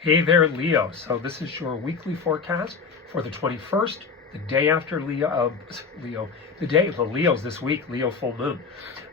Hey there, Leo. So this is your weekly forecast for the 21st, the day after the day of the Leos this week, Leo full moon.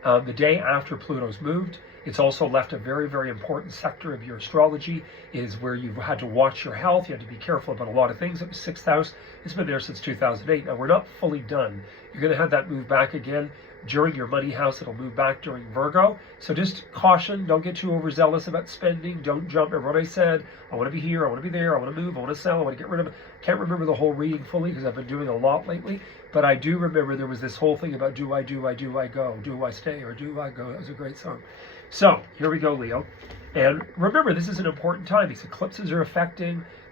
The day after Pluto's moved. It's also left a very, very important sector of your astrology, is where you've had to watch your health. You had to be careful about a lot of things. It was 6th house. It's been there since 2008. Now, we're not fully done. You're going to have that move back again during your money house. It'll move back during Virgo. So just caution, don't get too overzealous about spending. Don't jump. Remember what I said. I want to be here. I want to be there. I want to move. I want to sell. I want to get rid of it. Can't remember the whole reading fully because I've been doing a lot lately. But I do remember there was this whole thing about do I go? Do I stay or do I go? That was a great song. So here we go, Leo. And remember, this is an important time. These eclipses are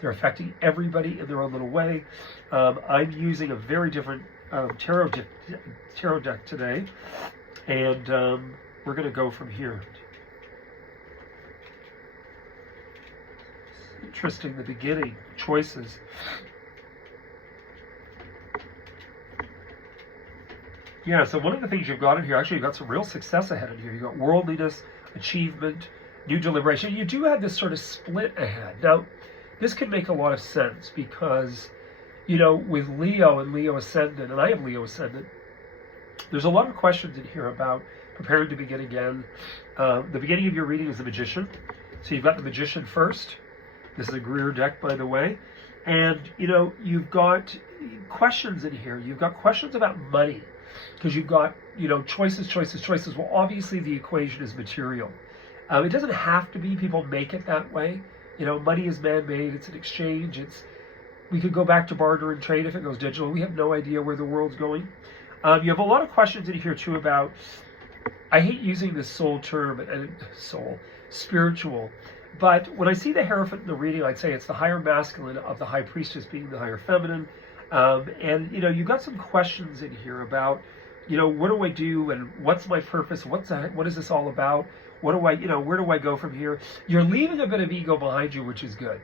they're affecting everybody in their own little way. I'm using a very different tarot deck today, and we're going to go from here. Interesting, the beginning, choices. Yeah, so one of the things you've got in here, actually you've got some real success ahead in here. You've got worldliness, achievement, new deliberation. You do have this sort of split ahead. Now, this can make a lot of sense because, you know, with Leo and Leo Ascendant, and I have Leo Ascendant, there's a lot of questions in here about preparing to begin again. The beginning of your reading is the Magician. So you've got the Magician first. This is a Greer deck, by the way. And, you know, you've got questions in here. You've got questions about money. Because you've got, you know, choices. Well, obviously the equation is material. It doesn't have to be. People make it that way. You know, money is man-made. It's an exchange. We could go back to barter and trade if it goes digital. We have no idea where the world's going. You have a lot of questions in here, too, about, I hate using this soul term, and spiritual. But when I see the Hierophant in the reading, I'd say it's the higher masculine of the High Priestess being the higher feminine. And, you know, you've got some questions in here about, you know, what do I do and what's my purpose? What is this all about? What do I, you know, where do I go from here? You're leaving a bit of ego behind you, which is good.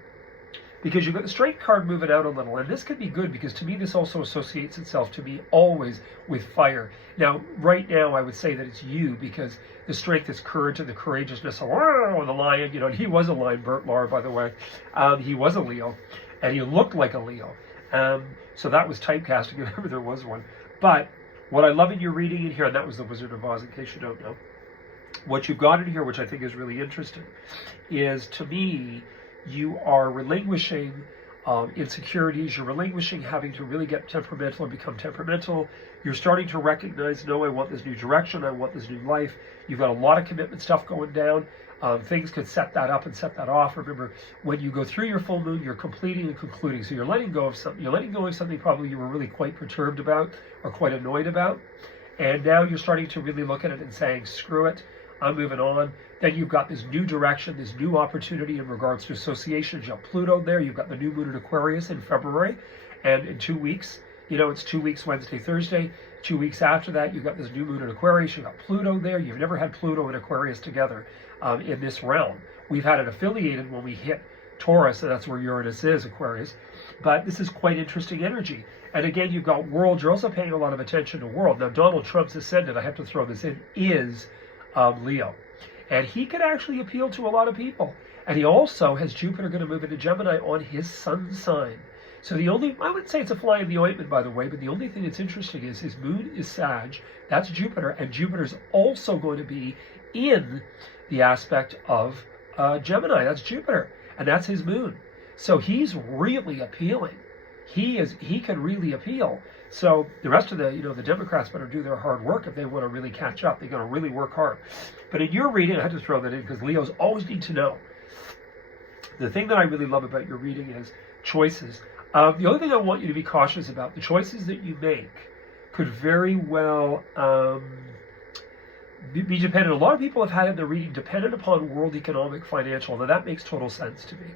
Because you've got the Strength card moving out a little. And this could be good because to me, this also associates itself to me always with fire. Now, right now, I would say that it's you because the Strength is courage and the courageousness of the lion. You know, and he was a lion, Bert Lahr, by the way. He was a Leo and he looked like a Leo. So that was typecasting if ever there was one. But what I love in your reading in here, and that was the Wizard of Oz in case you don't know, what you've got in here, which I think is really interesting, is to me, you are relinquishing insecurities. You're relinquishing having to really get temperamental or become temperamental. You're starting to recognize, no, I want this new direction. I want this new life. You've got a lot of commitment stuff going down. Things could set that up and set that off. Remember, when you go through your full moon, you're completing and concluding. So you're letting go of something. You're letting go of something probably you were really quite perturbed about or quite annoyed about. And now you're starting to really look at it and saying, screw it, I'm moving on. Then you've got this new direction, this new opportunity in regards to associations. You have Pluto there. You've got the new moon in Aquarius in February. And in 2 weeks, you know, it's 2 weeks, Wednesday, Thursday. 2 weeks after that, you've got this new moon in Aquarius. You've got Pluto there. You've never had Pluto and Aquarius together in this realm. We've had it affiliated when we hit Taurus, and that's where Uranus is, Aquarius. But this is quite interesting energy. And again, you've got world. You're also paying a lot of attention to world. Now, Donald Trump's ascendant, I have to throw this in, is Leo. And he could actually appeal to a lot of people. And he also has Jupiter going to move into Gemini on his sun sign. So the only, I wouldn't say it's a fly in the ointment, by the way, but the only thing that's interesting is his moon is Sag. That's Jupiter. And Jupiter's also going to be in the aspect of Gemini. That's Jupiter. And that's his moon. So he's really appealing. He can really appeal. So the rest of the, you know, the Democrats better do their hard work if they want to really catch up. They're going to really work hard. But in your reading, I had to throw that in because Leos always need to know. The thing that I really love about your reading is choices. The only thing I want you to be cautious about, the choices that you make could very well be dependent. A lot of people have had in their reading dependent upon world economic, financial. Now that makes total sense to me.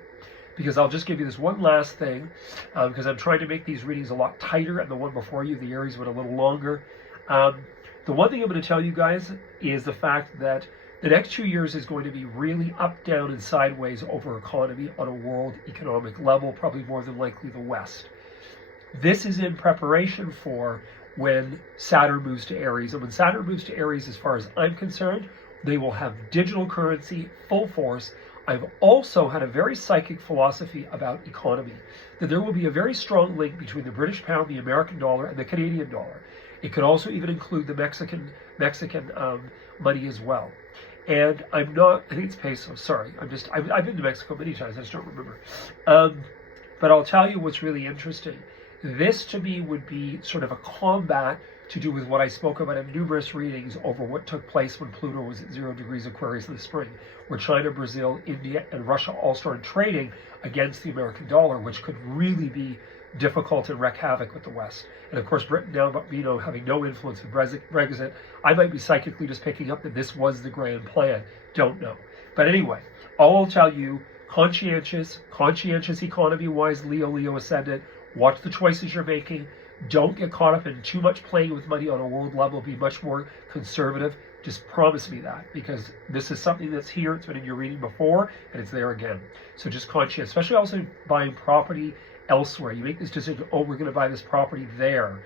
Because I'll just give you this one last thing, because I'm trying to make these readings a lot tighter, and the one before you, the Aries, went a little longer. The one thing I'm going to tell you guys is the fact that the next 2 years is going to be really up, down, and sideways over economy on a world economic level, probably more than likely the West. This is in preparation for when Saturn moves to Aries. And when Saturn moves to Aries, as far as I'm concerned, they will have digital currency, full force. I've also had a very psychic philosophy about economy, that there will be a very strong link between the British pound, the American dollar, and the Canadian dollar. It could also even include the Mexican money as well. And I'm not, I think it's peso, sorry. I've been to Mexico many times, I just don't remember. But I'll tell you what's really interesting. This to me would be sort of a combat to do with what I spoke about in numerous readings over what took place when Pluto was at 0 degrees Aquarius in the spring, where China, Brazil, India, and Russia all started trading against the American dollar, which could really be difficult and wreak havoc with the West. And of course, Britain now, having no influence in Brexit, I might be psychically just picking up that this was the grand plan. Don't know. But anyway, I'll tell you, conscientious economy-wise, Leo ascendant. Watch the choices you're making. Don't get caught up in too much playing with money on a world level. Be much more conservative. Just promise me that, because this is something that's here. It's been in your reading before, and it's there again. So just conscious, especially also buying property elsewhere. You make this decision, oh, we're going to buy this property there.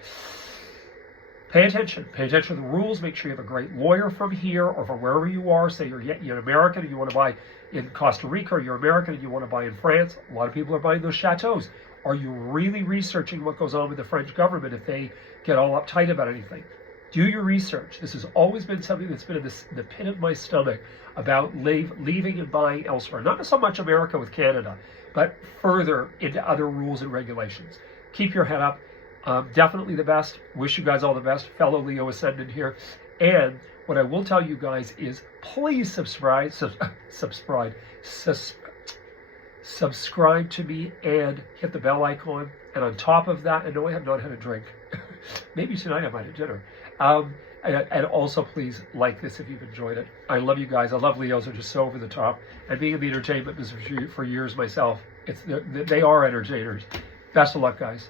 Pay attention. Pay attention to the rules. Make sure you have a great lawyer from here or from wherever you are. Say you're American and you want to buy in Costa Rica, or you're American and you want to buy in France. A lot of people are buying those chateaus. Are you really researching what goes on with the French government if they get all uptight about anything? Do your research. This has always been something that's been in the pit of my stomach about leaving and buying elsewhere. Not so much America with Canada, but further into other rules and regulations. Keep your head up. Definitely the best. Wish you guys all the best. Fellow Leo Ascendant here. And what I will tell you guys is please subscribe to me and hit the bell icon. And on top of that, I know I have not had a drink. Maybe tonight I might have dinner. And also please like this if you've enjoyed it. I love you guys. I love Leos. They're just so over the top. And being in the entertainment business for years myself, they are entertainers. Best of luck, guys.